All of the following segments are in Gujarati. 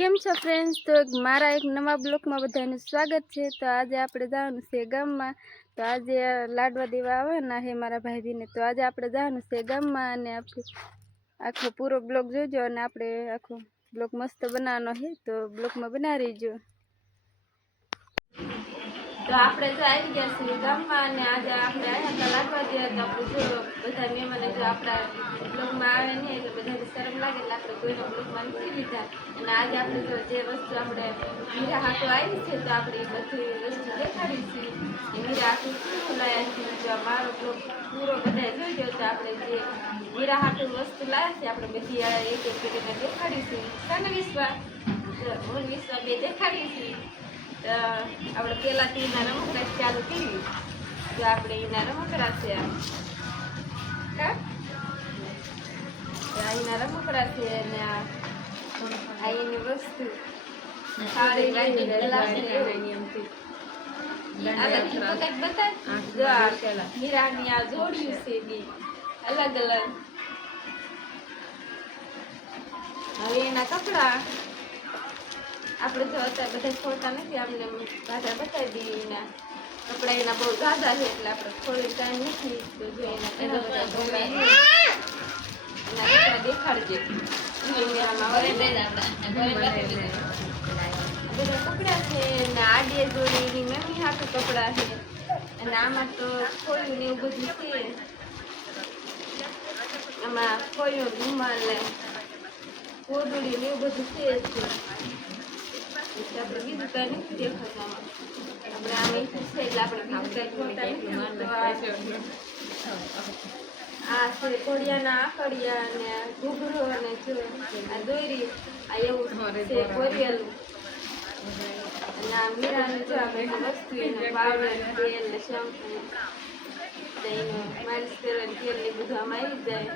કેમ છો ફ્રેન્ડ્સ તો મારા એક નવા બ્લોકમાં બધાનું સ્વાગત છે. તો આજે આપણે જવાનું છે ગામમાં. તો આજે લાડવા દેવા આવવાના છે મારા ભાઈ તો આજે આપણે જવાનું છે ગામમાં અને આપણે આખો પૂરો બ્લોક જોજો અને આપણે આખો બ્લોક મસ્ત બનાવવાનો છે. તો બ્લોકમાં બનાવી જો તો આપણે તો આવી ગયા છીએ ગામમાં અને આજે આપણે આવ્યા હતા લાગવા ગયા તો આપણે જો બધા મહેમાનો જો આપણા બ્લોકમાં આવે નહીં આપણે કોઈનો જો વસ્તુ આપણે આવી છે, તો આપણે બધી વસ્તુ દેખાડી છે શું લાયા છે. મારો પૂરો બધા જોઈ તો આપણે જે મીરા હાટું વસ્તુ લાયા છે, આપણે બધી એક એક કરીને દેખાડીશું. સાને વિશ્વા હું વિશ્વા બે દેખાડીશું. તો આપણે પેલા તો એના રમકડા ચાલુ કરી તો આપણે એના રમકડા છે. એના રમકડા છે અને આ એની વસ્તુ સારી આ જોડ્યું છે અલગ અલગ હવે એના કપડા આપણે જો અત્યારે બધા ખોલતા નથી આપણે પાછા બતાવી દઈએ એના કપડા એના બહુ ઝાઝા છે એટલે આપણે ખોલી ટાઈમ નથી તો જો એના દેખાડજે કપડા છે ને આડીએ જોડી મમ્મી હાથું કપડા છે અને આમાં તો ખોયું ને એવું બધું છે આમાં ખોયું રૂમાલ ને કોદડી ને એવું બધું છે. આપણે બીજું કાંઈ નથી દેખાતું એટલું આપણે આ છે ઘોડિયાના આકડિયા અને ઘૂઘરો અને જો આ દોરી આ એવું છે કોરિયેલું. અને આ મીરાનું જો આ બધી વસ્તુ એનો પાવડર તેલ ને શેમ્પુ એનું માલિશ કરવાનું તેલ ને બધું આમાં આવી જાય.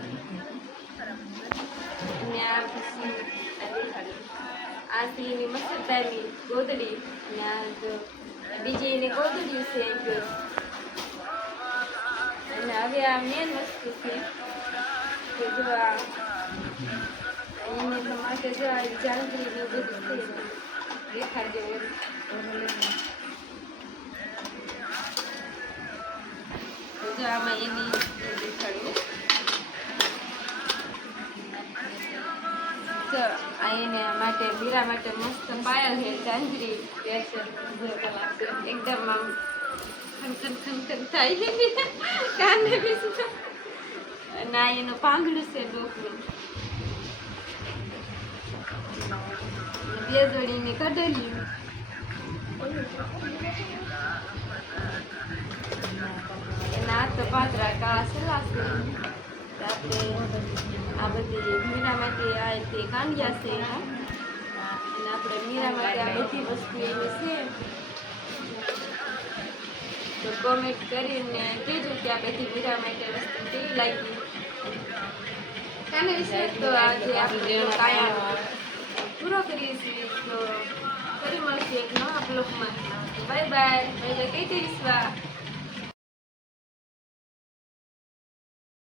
અને આ આ છે એની મસરદારની ગોદડી અને આ બીજી એની ગોદડી છે અને હવે આ મેન વસ્તુ છે કે જો આ એને માટે જો આ એવું બધું છે દેખાડજો જો આમાં એની દેખાડ્યું એને માટે મીરા માટે મસ્ત પાયલ છે ચાંદરી એકદમ છે ખનખન ખનખન થાય. કાને અને એનું પાંગડું છે ડોકનું બે જોડીની એના હાથ તો પાતળા કાળા સેલા છે. આપણે આ બધી મીરા માટે આ તે કાંડિયા છે એના આપણે મીરા માટે આ બધી વસ્તુ એની છે. કોમેન્ટ કરીને કહેજો કે આ બધી મીરા માટે વસ્તુ કેવી લાગી. કાને વિશે તો આજે આપણે કાયા પૂરો કરીએ છીએ, તો ફરી મળશે એક નવા બ્લોગમાં બાય બાય બાય કઈ વિશ્વા